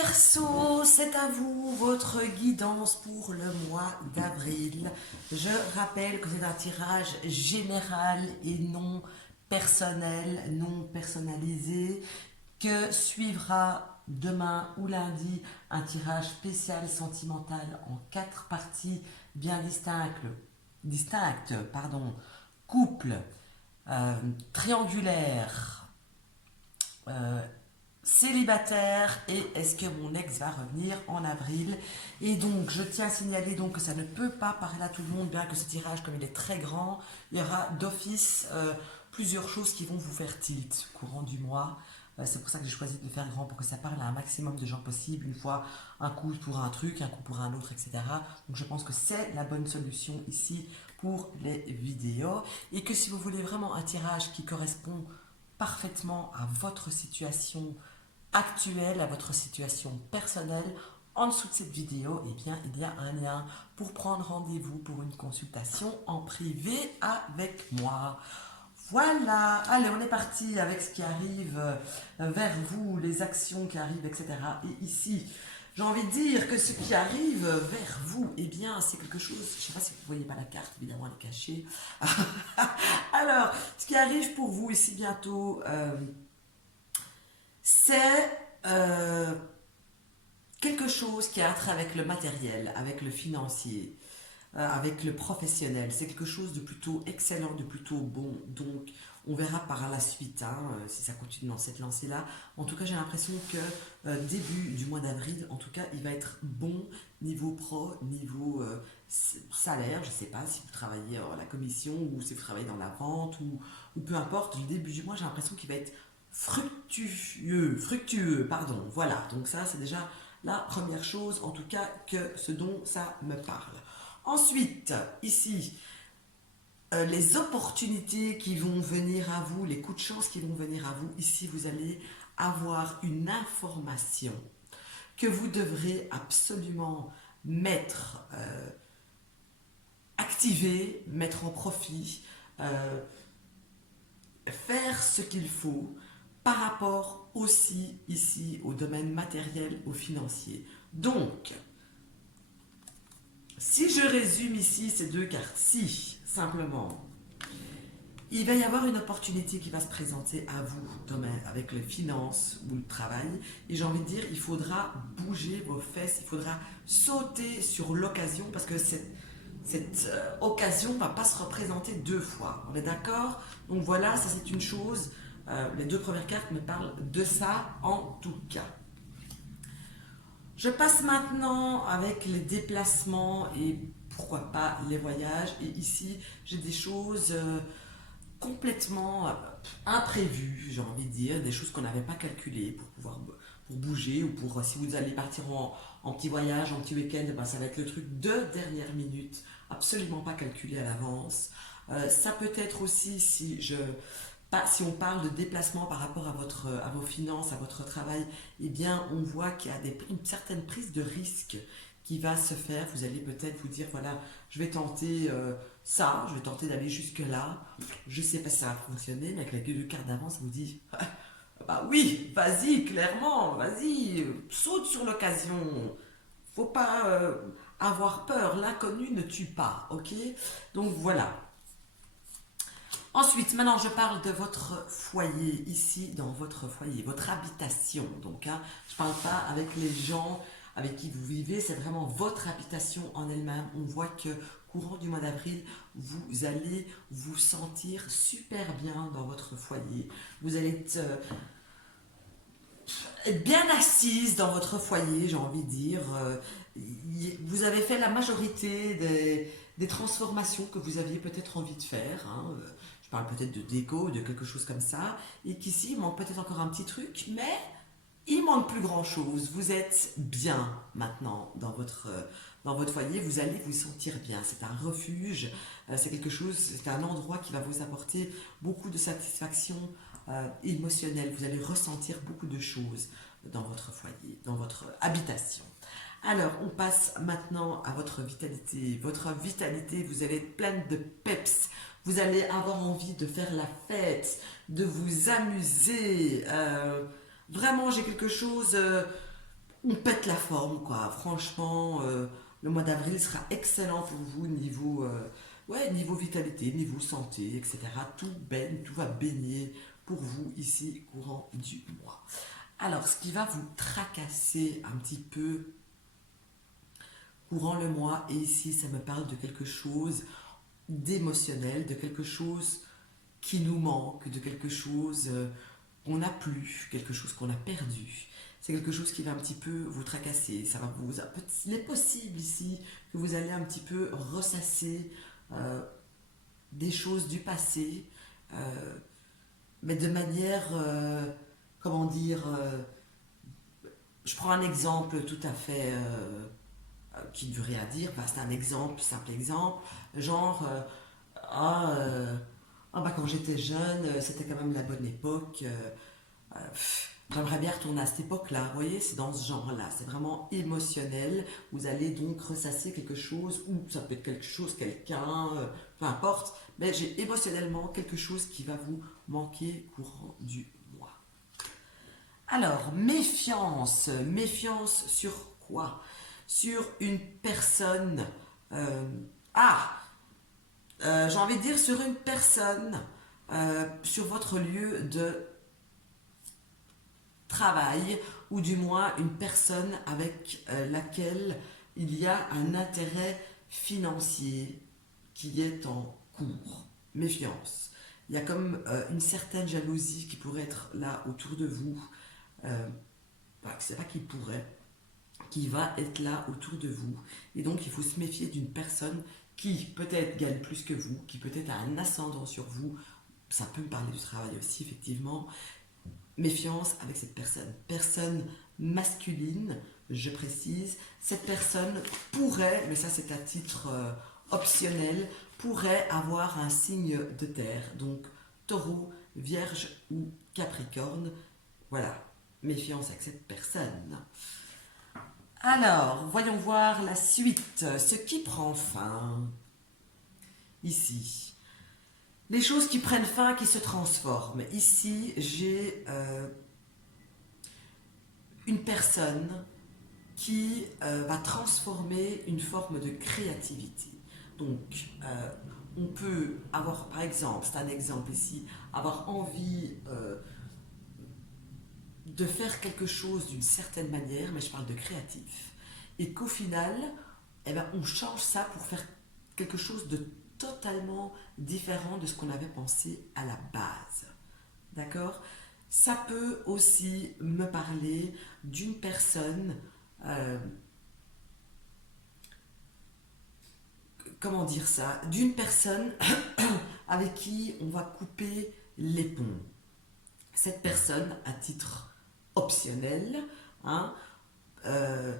Verseau, c'est à vous votre guidance pour le mois d'avril. Je rappelle que c'est un tirage général et non personnel, non personnalisé, que suivra demain ou lundi un tirage spécial sentimental en 4 parties bien distinctes, couple, triangulaire, euh, célibataire et est-ce que mon ex va revenir en avril. Et donc je tiens à signaler donc que ça ne peut pas parler à tout le monde, bien que ce tirage, comme il est très grand, il y aura d'office plusieurs choses qui vont vous faire tilt au courant du mois. C'est pour ça que j'ai choisi de le faire grand, pour que ça parle à un maximum de gens possible, une fois un coup pour un truc, un coup pour un autre, etc. Donc je pense que c'est la bonne solution ici pour les vidéos, et que si vous voulez vraiment un tirage qui correspond parfaitement à votre situation actuelle, à votre situation personnelle, en dessous de cette vidéo, eh bien, il y a un lien pour prendre rendez-vous pour une consultation en privé avec moi. Voilà, allez, on est parti avec ce qui arrive vers vous, les actions qui arrivent, etc. Et ici, j'ai envie de dire que ce qui arrive vers vous, eh bien, c'est quelque chose, je ne sais pas si vous ne voyez pas la carte, évidemment, elle est cachée. Alors, ce qui arrive pour vous ici bientôt, c'est quelque chose qui a trait avec le matériel, avec le financier, avec le professionnel. C'est quelque chose de plutôt excellent, de plutôt bon. Donc, on verra par la suite si ça continue dans cette lancée-là. En tout cas, j'ai l'impression que début du mois d'avril, en tout cas, il va être bon niveau pro, niveau salaire. Je ne sais pas si vous travaillez à la commission ou si vous travaillez dans la vente ou peu importe. Le début du mois, j'ai l'impression qu'il va être fructueux, pardon. Voilà, donc ça, c'est déjà la première chose, en tout cas, que ce dont ça me parle. Ensuite, ici, les opportunités qui vont venir à vous, les coups de chance qui vont venir à vous, ici, vous allez avoir une information que vous devrez absolument activer, mettre en profit, faire ce qu'il faut par rapport aussi ici au domaine matériel, au financier. Donc, si je résume ici ces deux cartes-ci, simplement, il va y avoir une opportunité qui va se présenter à vous, domaine, avec les finances ou le travail, et j'ai envie de dire, il faudra bouger vos fesses, il faudra sauter sur l'occasion, parce que cette occasion ne va pas se représenter deux fois, on est d'accord? Donc voilà, ça c'est une chose, les deux premières cartes me parlent de ça en tout cas. Je passe maintenant avec les déplacements et pourquoi pas les voyages. Et ici, j'ai des choses complètement imprévues, j'ai envie de dire, des choses qu'on n'avait pas calculées pour bouger ou pour si vous allez partir en petit voyage, en petit week-end, ben, ça va être le truc de dernière minute, absolument pas calculé à l'avance. Ça peut être aussi si on parle de déplacement par rapport à vos finances, à votre travail, eh bien, on voit qu'il y a une certaine prise de risque qui va se faire. Vous allez peut-être vous dire, voilà, je vais tenter ça, je vais tenter d'aller jusque-là. Je ne sais pas si ça va fonctionner, mais avec les deux cartes d'avance, ça vous dit, bah oui, vas-y, clairement, vas-y, saute sur l'occasion. Faut pas avoir peur, l'inconnu ne tue pas, ok? Donc voilà. Ensuite, maintenant, je parle de votre foyer, ici, dans votre foyer, votre habitation. Donc, je ne parle pas avec les gens avec qui vous vivez, c'est vraiment votre habitation en elle-même. On voit que courant du mois d'avril, vous allez vous sentir super bien dans votre foyer. Vous allez être bien assise dans votre foyer, j'ai envie de dire. Vous avez fait la majorité des transformations que vous aviez peut-être envie de faire. Je parle peut-être de déco, de quelque chose comme ça. Et qu'ici, il manque peut-être encore un petit truc, mais il manque plus grand-chose. Vous êtes bien maintenant dans votre foyer. Vous allez vous sentir bien. C'est un refuge. C'est quelque chose, c'est un endroit qui va vous apporter beaucoup de satisfaction émotionnelle. Vous allez ressentir beaucoup de choses dans votre foyer, dans votre habitation. Alors, on passe maintenant à votre vitalité. Votre vitalité, vous allez être pleine de peps. Vous allez avoir envie de faire la fête, de vous amuser. Vraiment, j'ai quelque chose on pète la forme, quoi. Franchement, le mois d'avril sera excellent pour vous niveau, ouais, niveau vitalité, niveau santé, etc. Tout baigne, tout va baigner pour vous ici, courant du mois. Alors, ce qui va vous tracasser un petit peu courant le mois, et ici, ça me parle de quelque chose d'émotionnel, de quelque chose qui nous manque, de quelque chose qu'on n'a plus, quelque chose qu'on a perdu. C'est quelque chose qui va un petit peu vous tracasser. Ça va vous, il est possible ici que vous allez un petit peu ressasser euh, des choses du passé, euh, mais de manière, comment dire, je prends un exemple tout à fait qui est dur à dire, bah, c'est un exemple, simple exemple, genre, ah, bah, quand j'étais jeune, c'était quand même la bonne époque, j'aimerais bien retourner à cette époque-là, vous voyez, c'est dans ce genre-là, c'est vraiment émotionnel, vous allez donc ressasser quelque chose, ou ça peut être quelque chose, quelqu'un, peu importe, mais j'ai émotionnellement quelque chose qui va vous manquer courant du mois. Alors, méfiance, méfiance sur quoi? Sur une personne, euh, ah, j'ai envie de dire sur une personne, sur votre lieu de travail, ou du moins une personne avec laquelle il y a un intérêt financier qui est en cours. Méfiance. Il y a comme une certaine jalousie qui pourrait être là autour de vous. Euh, c'est pas qui pourrait, qui va être là autour de vous. Et donc il faut se méfier d'une personne qui peut-être gagne plus que vous, qui peut-être a un ascendant sur vous. Ça peut me parler du travail aussi, effectivement. Méfiance avec cette personne. Personne masculine, je précise. Cette personne pourrait, mais ça c'est à titre optionnel, pourrait avoir un signe de terre. Donc taureau, vierge ou capricorne. Voilà, méfiance avec cette personne. Alors, voyons voir la suite. Ce qui prend fin, ici. Les choses qui prennent fin, qui se transforment. Ici, j'ai une personne qui va transformer une forme de créativité. Donc, on peut avoir, par exemple, c'est un exemple ici, avoir envie de faire quelque chose d'une certaine manière, mais je parle de créatif, et qu'au final, eh ben, on change ça pour faire quelque chose de totalement différent de ce qu'on avait pensé à la base. D'accord? Ça peut aussi me parler d'une personne, euh, comment dire ça, d'une personne avec qui on va couper les ponts. Cette personne, à titre optionnel, hein, euh,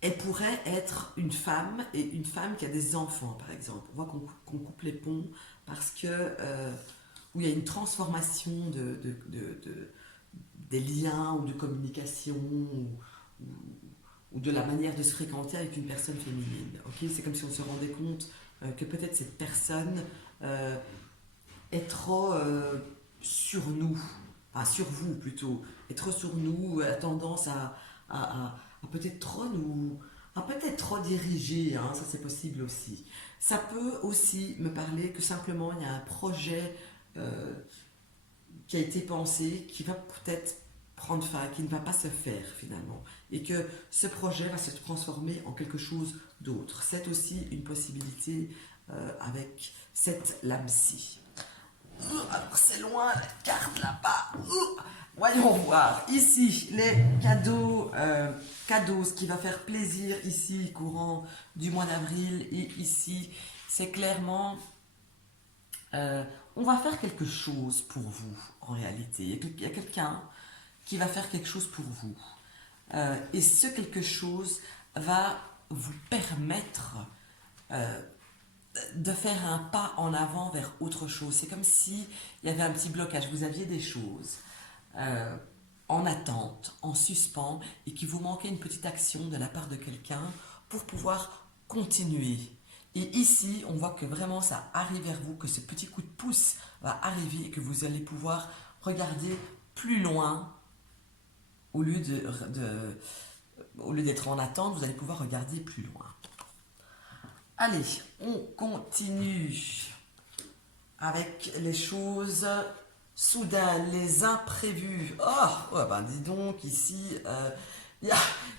elle pourrait être une femme, et une femme qui a des enfants, par exemple. On voit qu'on coupe les ponts parce que où il y a une transformation des liens ou de communication ou de la manière de se fréquenter avec une personne féminine. Ok, c'est comme si on se rendait compte que peut-être cette personne est trop sur nous, enfin sur vous plutôt, est trop sur nous, a tendance à peut-être trop nous, à peut-être trop diriger, hein, ça c'est possible aussi. Ça peut aussi me parler que simplement il y a un projet euh, qui a été pensé, qui va peut-être prendre fin, qui ne va pas se faire finalement, et que ce projet va se transformer en quelque chose d'autre. C'est aussi une possibilité avec cette lame-ci. Alors c'est loin la carte là-bas. Voyons voir. Ici, les cadeaux, cadeaux, ce qui va faire plaisir ici, courant du mois d'avril. Et ici, c'est clairement, on va faire quelque chose pour vous, en réalité. Il y a quelqu'un qui va faire quelque chose pour vous. Et ce quelque chose va vous permettre de faire un pas en avant vers autre chose. C'est comme si il y avait un petit blocage. Vous aviez des choses euh, en attente, en suspens, et qu'il vous manquait une petite action de la part de quelqu'un pour pouvoir continuer. Et ici, on voit que vraiment ça arrive vers vous, que ce petit coup de pouce va arriver et que vous allez pouvoir regarder plus loin au lieu au lieu d'être en attente, vous allez pouvoir regarder plus loin. Allez, on continue avec les choses soudaines, les imprévus. Oh, ben dis donc, ici, il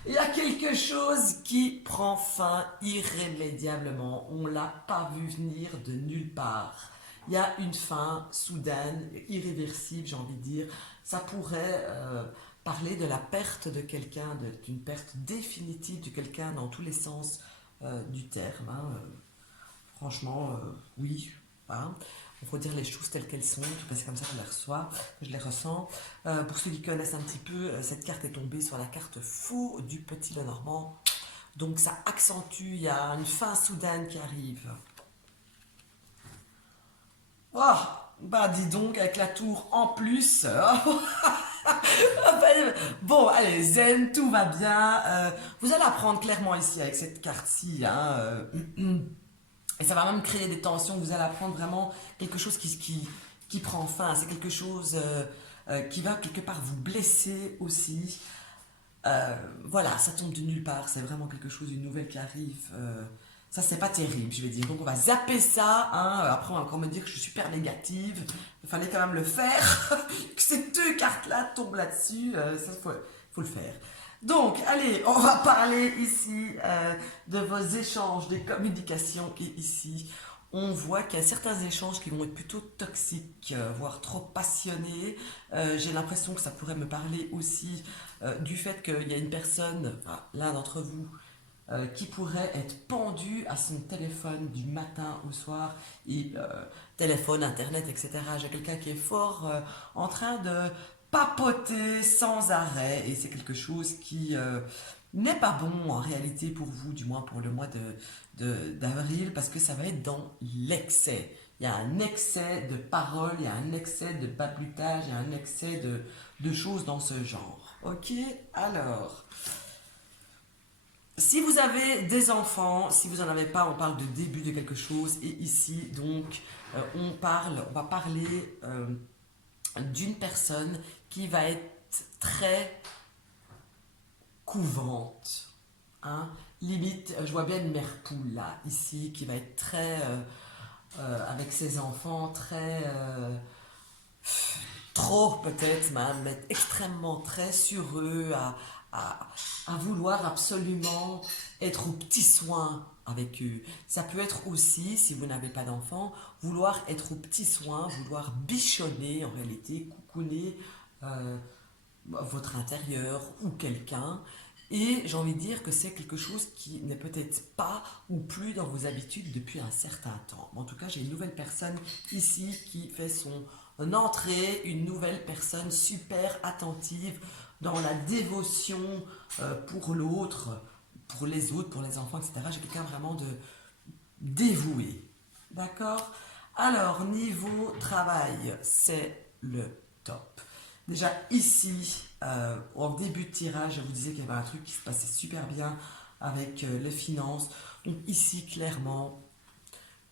y a quelque chose qui prend fin irrémédiablement. On ne l'a pas vu venir de nulle part. Il y a une fin soudaine, irréversible, j'ai envie de dire. Ça pourrait parler de la perte de quelqu'un, d'une perte définitive de quelqu'un dans tous les sens du terme. Hein. Franchement, oui. Hein. Il faut dire les choses telles qu'elles sont, c'est comme ça que je les ressens. Pour ceux qui connaissent un petit peu, cette carte est tombée sur la carte faux du petit Lenormand. Donc ça accentue, il y a une fin soudaine qui arrive. Oh, bah dis donc, avec la tour en plus. Bon, allez, zen, tout va bien. Vous allez apprendre clairement ici avec cette carte-ci. Hein, et ça va même créer des tensions. Vous allez apprendre vraiment quelque chose qui prend fin. C'est quelque chose qui va quelque part vous blesser aussi. Voilà, ça tombe de nulle part. C'est vraiment quelque chose, une nouvelle qui arrive. Ça, c'est pas terrible, je vais dire. Donc, on va zapper ça. Hein. Après, on va encore me dire que je suis super négative. Il fallait quand même le faire. Que ces deux cartes-là tombent là-dessus. Ça, faut le faire. Donc, allez, on va parler ici de vos échanges, des communications. Et ici, on voit qu'il y a certains échanges qui vont être plutôt toxiques, voire trop passionnés. J'ai l'impression que ça pourrait me parler aussi du fait qu'il y a une personne, enfin, l'un d'entre vous, qui pourrait être pendu à son téléphone du matin au soir, et téléphone, internet, etc. J'ai quelqu'un qui est fort en train de papoter sans arrêt, et c'est quelque chose qui n'est pas bon en réalité pour vous, du moins pour le mois d'avril, parce que ça va être dans l'excès. Il y a un excès de paroles, il y a un excès de babutage, il y a un excès de choses dans ce genre. Ok, alors... Si vous avez des enfants, si vous n'en avez pas, on parle de début de quelque chose. Et ici, donc, on va parler d'une personne qui va être très couvrante. Hein. Limite, je vois bien une mère poule là, ici, qui va être très, avec ses enfants, très... trop peut-être même, être extrêmement très sur eux, à vouloir absolument être aux petits soins avec eux. Ça peut être aussi, si vous n'avez pas d'enfants, vouloir être aux petits soins, vouloir bichonner en réalité, coucouner votre intérieur ou quelqu'un. Et j'ai envie de dire que c'est quelque chose qui n'est peut-être pas ou plus dans vos habitudes depuis un certain temps. En tout cas, j'ai une nouvelle personne ici qui fait son entrée, une nouvelle personne super attentive dans la dévotion pour l'autre, pour les autres, pour les enfants, etc. J'ai quelqu'un vraiment de dévoué. D'accord? Alors, niveau travail, c'est le top. Déjà ici, en début de tirage, je vous disais qu'il y avait un truc qui se passait super bien avec les finances. Donc ici, clairement,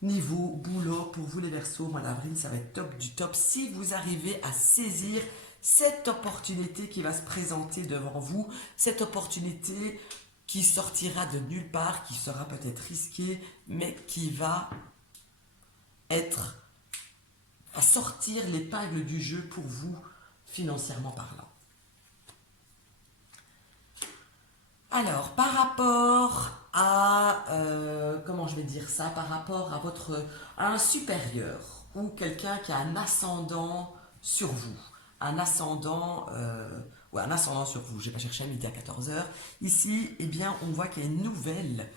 niveau boulot, pour vous les Verseaux, mois d'avril, ça va être top du top. Si vous arrivez à saisir cette opportunité qui va se présenter devant vous, cette opportunité qui sortira de nulle part, qui sera peut-être risquée, mais qui va sortir l'épingle du jeu pour vous, financièrement parlant. Alors, par rapport à, comment je vais dire ça, par rapport à un supérieur ou quelqu'un qui a un ascendant sur vous, un ascendant sur vous, je n'ai pas cherché à midi à 14 heures. Ici, eh bien, on voit qu'il y a une nouvelle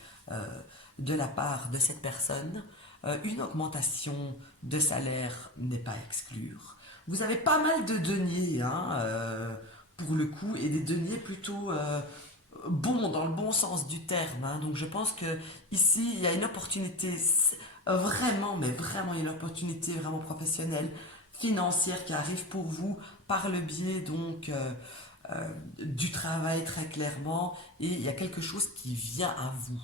de la part de cette personne, une augmentation de salaire n'est pas à exclure. Vous avez pas mal de deniers, hein, pour le coup, et des deniers plutôt bons, dans le bon sens du terme. Hein. Donc je pense que ici, il y a une opportunité vraiment, mais vraiment une opportunité vraiment professionnelle, financière qui arrive pour vous par le biais donc du travail très clairement, et il y a quelque chose qui vient à vous.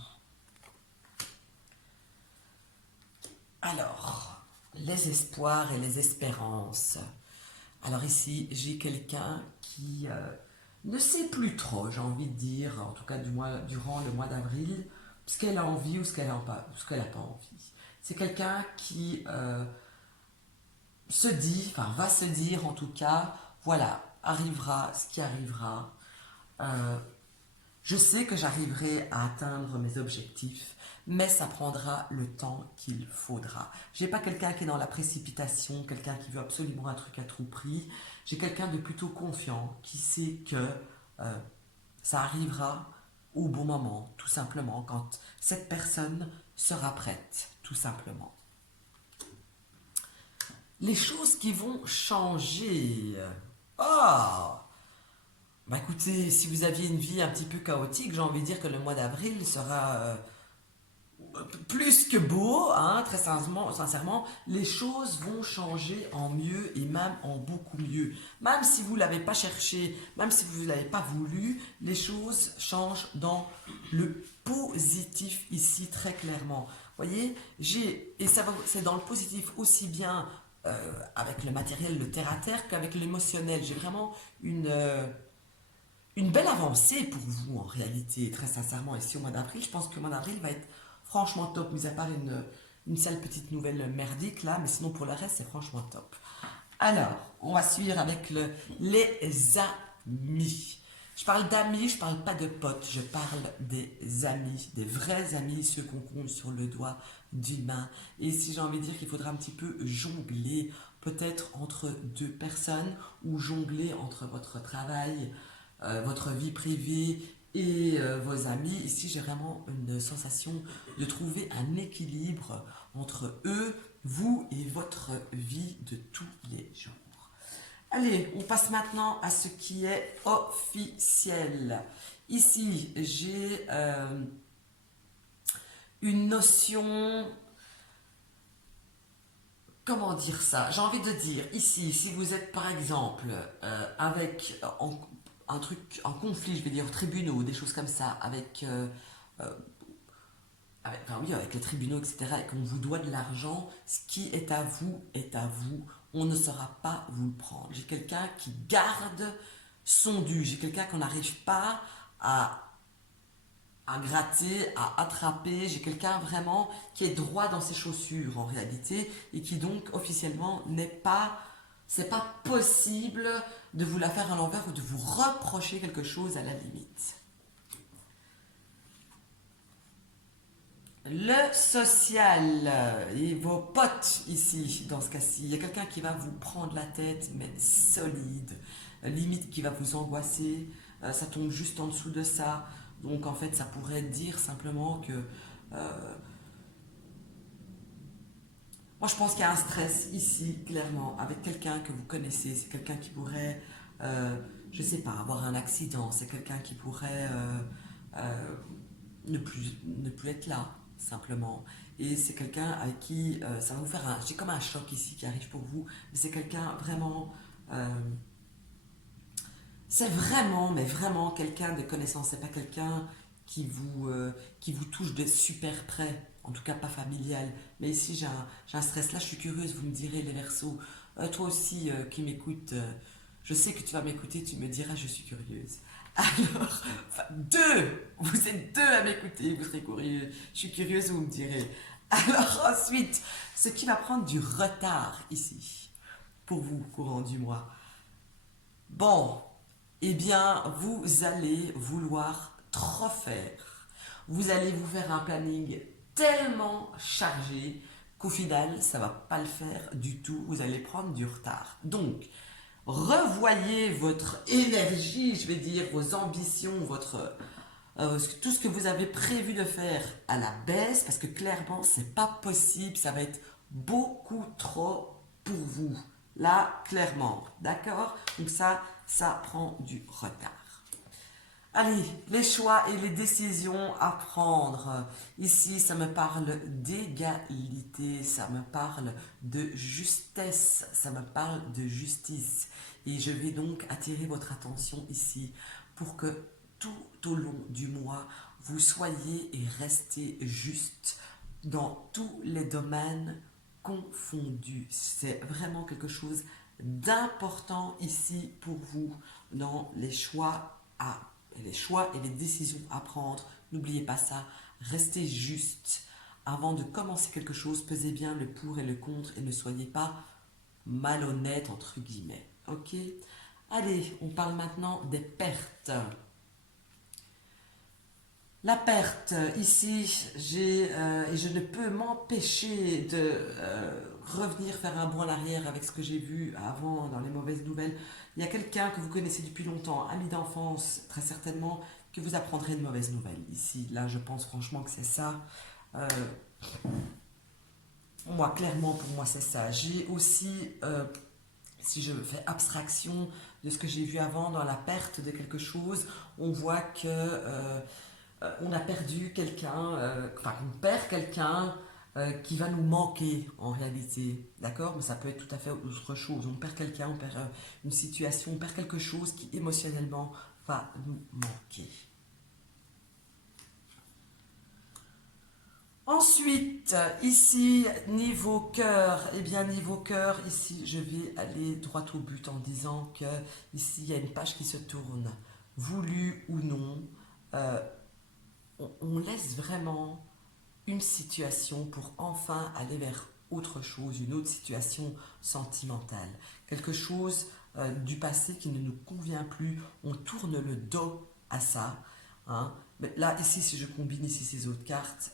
Alors, les espoirs et les espérances. Alors ici, j'ai quelqu'un qui ne sait plus trop, j'ai envie de dire, en tout cas durant le mois d'avril, ce qu'elle a envie ou ce qu'elle n'a pas envie. C'est quelqu'un qui se dit, enfin va se dire en tout cas, voilà, arrivera ce qui arrivera. Euh, je sais que j'arriverai à atteindre mes objectifs, mais ça prendra le temps qu'il faudra. J'ai pas quelqu'un qui est dans la précipitation, quelqu'un qui veut absolument un truc à tout prix. J'ai quelqu'un de plutôt confiant qui sait que euh, ça arrivera au bon moment, tout simplement, quand cette personne sera prête, tout simplement. Les choses qui vont changer. Ah, bah écoutez, si vous aviez une vie un petit peu chaotique, j'ai envie de dire que le mois d'avril sera plus que beau, hein, très sincèrement, les choses vont changer en mieux et même en beaucoup mieux. Même si vous ne l'avez pas cherché, même si vous ne l'avez pas voulu, les choses changent dans le positif ici très clairement. Vous voyez, et c'est dans le positif aussi bien avec le matériel, le terre-à-terre, qu'avec l'émotionnel. J'ai vraiment une belle avancée pour vous en réalité, très sincèrement, ici au mois d'avril. Je pense que le mois d'avril va être franchement top, mis à part une seule petite nouvelle merdique là, mais sinon pour le reste, c'est franchement top. Alors, on va suivre avec les amis. Je parle d'amis, je parle pas de potes, je parle des amis, des vrais amis, ceux qu'on compte sur le doigt d'une main. Et si j'ai envie de dire qu'il faudra un petit peu jongler, peut-être entre deux personnes, ou jongler entre votre travail, votre vie privée et vos amis. Ici, j'ai vraiment une sensation de trouver un équilibre entre eux, vous et votre vie de tous les jours. Allez, on passe maintenant à ce qui est officiel. Ici, j'ai une notion. Comment dire ça? J'ai envie de dire, ici, si vous êtes par exemple avec un truc, un conflit, je vais dire, aux tribunaux, des choses comme ça, euh, enfin oui, avec les tribunaux, etc., et qu'on vous doit de l'argent, ce qui est à vous est à vous. On ne saura pas vous le prendre. J'ai quelqu'un qui garde son dû. J'ai quelqu'un qu'on n'arrive pas à, à gratter, à attraper. J'ai quelqu'un vraiment qui est droit dans ses chaussures en réalité et qui donc officiellement c'est pas possible de vous la faire à l'envers ou de vous reprocher quelque chose à la limite. Le social et vos potes ici, dans ce cas-ci, il y a quelqu'un qui va vous prendre la tête, mais solide, limite qui va vous angoisser, ça tombe juste en dessous de ça. Donc en fait, ça pourrait dire simplement que moi je pense qu'il y a un stress ici, clairement, avec quelqu'un que vous connaissez. C'est quelqu'un qui pourrait, je sais pas, avoir un accident. C'est quelqu'un qui pourrait euh, ne plus être là, simplement. Et c'est quelqu'un avec qui ça va vous faire un. J'ai comme un choc ici qui arrive pour vous, mais c'est quelqu'un vraiment. euh, c'est vraiment, mais vraiment quelqu'un de connaissance. C'est pas quelqu'un qui vous touche de super près, en tout cas pas familial. Mais ici, j'ai un stress. Là, je suis curieuse, vous me direz, les Verseaux. Toi aussi qui m'écoutes, je sais que tu vas m'écouter, tu me diras, je suis curieuse. Alors, enfin, deux, vous êtes deux à m'écouter, vous serez curieux. Je suis curieuse, vous me direz. Alors ensuite, ce qui va prendre du retard ici, pour vous, courant du mois. Bon, eh bien, vous allez vouloir trop faire. Vous allez vous faire un planning tellement chargé qu'au final, ça va pas le faire du tout. Vous allez prendre du retard. Donc, revoyez votre énergie, je vais dire, vos ambitions, tout ce que vous avez prévu de faire à la baisse, parce que clairement, c'est pas possible. Ça va être beaucoup trop pour vous. Là, clairement. D'accord? Donc ça prend du retard. Allez, les choix et les décisions à prendre. Ici, ça me parle d'égalité, ça me parle de justesse, ça me parle de justice. Et je vais donc attirer votre attention ici pour que tout au long du mois, vous soyez et restez juste dans tous les domaines confondus. C'est vraiment quelque chose d'important ici pour vous dans les choix et les décisions à prendre. N'oubliez pas ça, restez juste. Avant de commencer quelque chose, pesez bien le pour et le contre et ne soyez pas malhonnête entre guillemets. Ok? Allez, on parle maintenant des pertes. La perte, ici, et je ne peux m'empêcher de revenir faire un bond en arrière avec ce que j'ai vu avant dans les mauvaises nouvelles. Il y a quelqu'un que vous connaissez depuis longtemps, ami d'enfance, très certainement, que vous apprendrez une mauvaise nouvelle. Ici, là, je pense franchement que c'est ça. Euh, Moi, clairement, pour moi, c'est ça. J'ai aussi, si je fais abstraction de ce que j'ai vu avant dans la perte de quelque chose, on voit que on a perdu quelqu'un, enfin, on perd quelqu'un qui va nous manquer en réalité. D'accord? Mais ça peut être tout à fait autre chose. On perd quelqu'un, on perd une situation, on perd quelque chose qui émotionnellement va nous manquer. Ensuite, ici, niveau cœur, eh bien, niveau cœur, ici, je vais aller droit au but en disant que ici, il y a une page qui se tourne, voulu ou non. Euh, on laisse vraiment une situation pour enfin aller vers autre chose, une autre situation sentimentale. Quelque chose du passé qui ne nous convient plus. On tourne le dos à ça. Hein. Mais là, ici, si je combine ici ces autres cartes,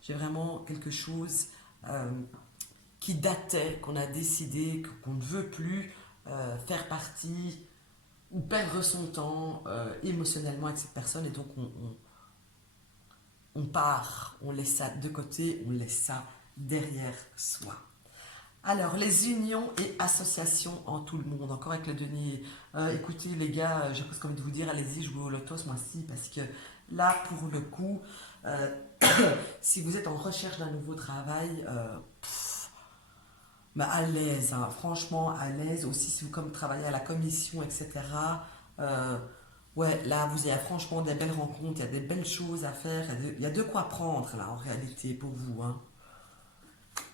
j'ai vraiment quelque chose qui datait, qu'on a décidé qu'on ne veut plus faire partie ou perdre son temps émotionnellement avec cette personne. Et donc, on part, on laisse ça de côté, on laisse ça derrière soi. Alors, les unions et associations en tout le monde, encore avec le denier. Écoutez, les gars, j'ai presque envie de vous dire, allez-y, jouez au loto ce mois-ci, parce que là, pour le coup, euh, si vous êtes en recherche d'un nouveau travail, bah, à l'aise, hein, franchement à l'aise. Aussi, si vous comme travaillez à la commission, etc. euh, ouais, là, vous avez franchement des belles rencontres, il y a des belles choses à faire, il y a de quoi prendre, là, en réalité, pour vous. Hein.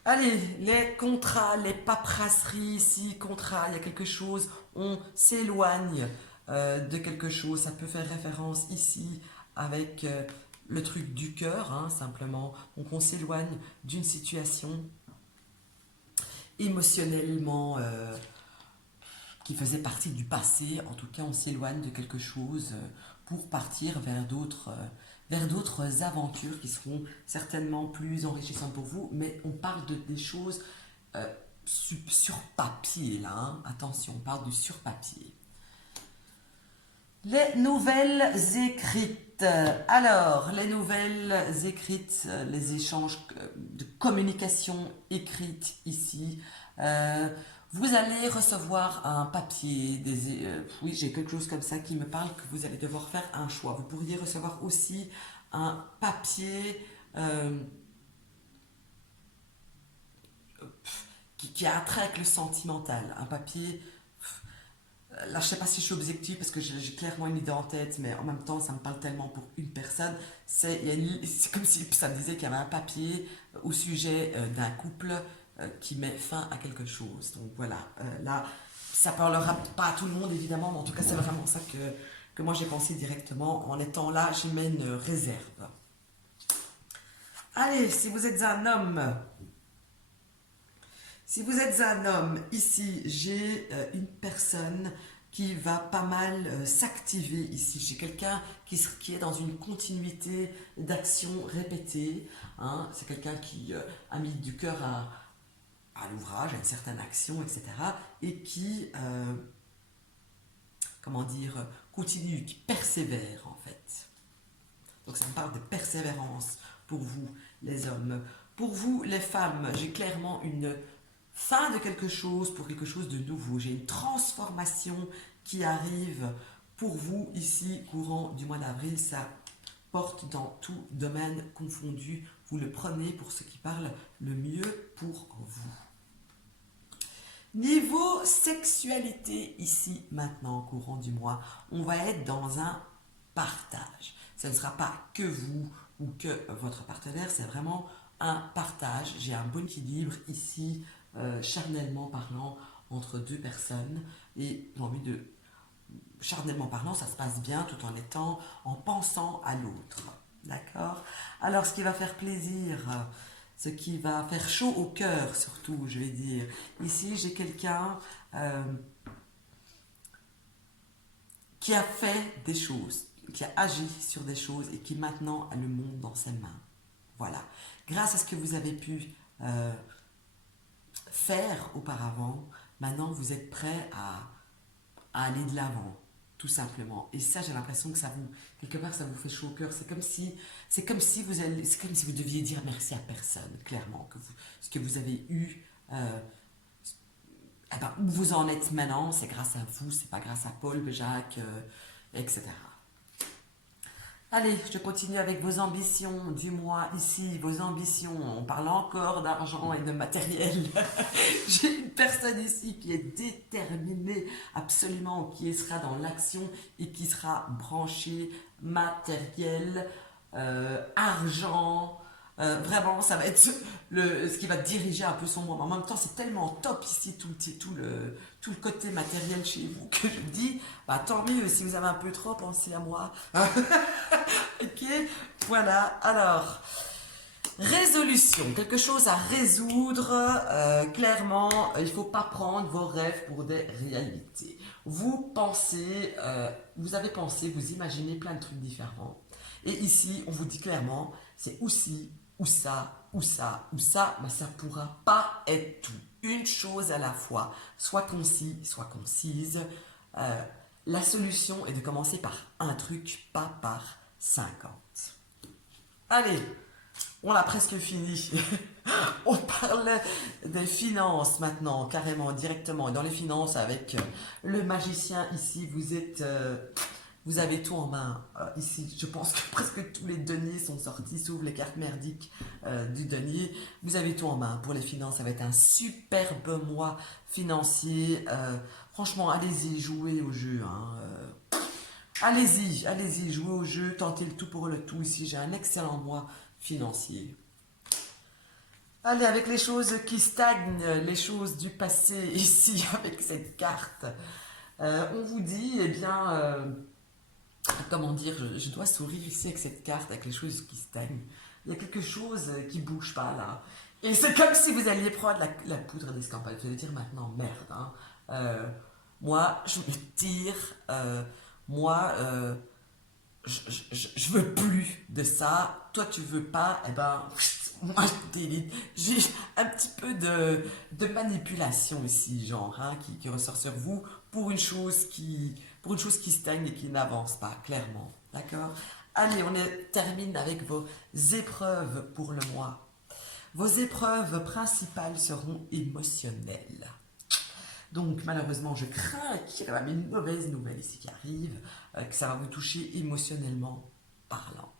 Allez, les contrats, les paperasseries, ici, contrats, il y a quelque chose, on s'éloigne de quelque chose. Ça peut faire référence ici avec le truc du cœur, hein, simplement. Donc, on s'éloigne d'une situation émotionnellement qui faisait partie du passé. En tout cas, on s'éloigne de quelque chose pour partir vers d'autres aventures qui seront certainement plus enrichissantes pour vous. Mais on parle des choses sur papier, là. Hein. Attention, on parle du sur papier. Les nouvelles écrites. Alors, les nouvelles écrites, les échanges de communication écrite ici. Euh, Vous allez recevoir un papier, oui, j'ai quelque chose comme ça qui me parle que vous allez devoir faire un choix. Vous pourriez recevoir aussi un papier qui a un trait avec le sentimental. Un papier, là je sais pas si je suis objective parce que j'ai clairement une idée en tête, mais en même temps ça me parle tellement pour une personne. C'est comme si ça me disait qu'il y avait un papier au sujet d'un couple qui met fin à quelque chose. Donc voilà, là, ça parlera pas à tout le monde évidemment, mais en tout cas c'est vraiment ça que moi j'ai pensé directement. En étant là, j'y mets une réserve. Allez, si vous êtes un homme, ici j'ai une personne qui va pas mal s'activer ici. J'ai quelqu'un qui est dans une continuité d'action répétée. Hein. C'est quelqu'un qui a mis du cœur à l'ouvrage, à une certaine action, etc. Et qui, comment dire, continue, qui persévère en fait. Donc ça me parle de persévérance pour vous, les hommes. Pour vous, les femmes, j'ai clairement une fin de quelque chose pour quelque chose de nouveau. J'ai une transformation qui arrive pour vous ici, courant du mois d'avril. Ça porte dans tout domaine confondu. Vous le prenez pour ce qui parle le mieux pour vous. Niveau sexualité, ici, maintenant, courant du mois, on va être dans un partage. Ce ne sera pas que vous ou que votre partenaire, c'est vraiment un partage. J'ai un bon équilibre ici, charnellement parlant, entre deux personnes. Et j'ai envie de charnellement parlant, ça se passe bien tout en pensant à l'autre. D'accord? Alors, ce qui va faire plaisir, ce qui va faire chaud au cœur, surtout, je vais dire. Ici, j'ai quelqu'un qui a fait des choses, qui a agi sur des choses et qui maintenant a le monde dans ses mains. Voilà. Grâce à ce que vous avez pu faire auparavant, maintenant vous êtes prêt à aller de l'avant, tout simplement. Et ça, j'ai l'impression que ça vous, quelque part, ça vous fait chaud au cœur. C'est comme si c'est comme si vous deviez dire merci à personne, clairement, que vous, ce que vous avez eu, eh ben, où vous en êtes maintenant, c'est grâce à vous, c'est pas grâce à Paul, Jacques, etc. Allez, je continue avec vos ambitions du mois ici, vos ambitions. On parle encore d'argent et de matériel. J'ai une personne ici qui est déterminée absolument, qui sera dans l'action et qui sera branchée matériel, argent. Vraiment, ça va être ce qui va diriger un peu son mois. En même temps, c'est tellement top ici, tout le côté matériel chez vous, que je dis, bah, tant mieux, si vous avez un peu trop, pensez à moi. Ok, voilà. Alors, résolution, quelque chose à résoudre. Clairement, il ne faut pas prendre vos rêves pour des réalités. Vous pensez, vous avez pensé, vous imaginez plein de trucs différents. Et ici, on vous dit clairement, c'est ou ci, ou ça, ou ça, ou ça, mais ça ne pourra pas être tout. Une chose à la fois, soit concis, soit concise. La solution est de commencer par un truc, pas par 50. Allez, on a presque fini. On parle des finances maintenant, carrément, directement. Et dans les finances, avec le magicien ici, vous avez tout en main. Ici, je pense que presque tous les deniers sont sortis, sauf les cartes merdiques du denier. Vous avez tout en main. Pour les finances, ça va être un superbe mois financier. Franchement, allez-y, jouez au jeu. Hein. Allez-y, jouez au jeu, tentez le tout pour le tout. Ici, j'ai un excellent mois financier. Allez, avec les choses qui stagnent, les choses du passé, ici, avec cette carte, on vous dit, eh bien, comment dire, je dois sourire ici avec cette carte, avec les choses qui stagnent. Il y a quelque chose qui bouge pas là. Et c'est comme si vous alliez prendre la poudre d'escampade. Vous allez dire maintenant, merde, hein. Moi, je me tire, moi, je veux plus de ça. Toi, tu veux pas, eh ben, moi, je délite. J'ai un petit peu de manipulation ici, genre, hein, qui ressort sur vous pour une chose qui stagne et qui n'avance pas, clairement. D'accord? Allez, termine avec vos épreuves pour le mois. Vos épreuves principales seront émotionnelles. Donc malheureusement, je crains qu'il y ait quand même une mauvaise nouvelle ici qui arrive, que ça va vous toucher émotionnellement parlant.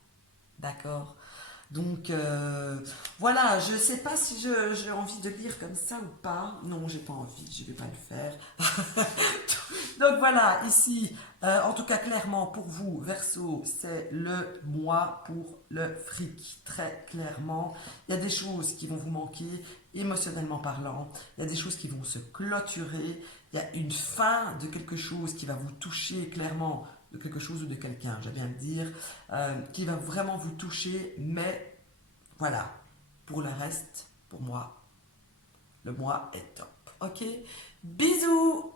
D'accord? Donc voilà, je ne sais pas si j'ai envie de lire comme ça ou pas. Non, j'ai pas envie, je ne vais pas le faire. Donc voilà, ici, en tout cas clairement pour vous, Verseau, c'est le mois pour le fric. Très clairement, il y a des choses qui vont vous manquer émotionnellement parlant. Il y a des choses qui vont se clôturer. Il y a une fin de quelque chose qui va vous toucher clairement, de quelque chose ou de quelqu'un, j'aime bien le dire, qui va vraiment vous toucher, mais voilà, pour le reste, pour moi, le mois est top. Ok? Bisous!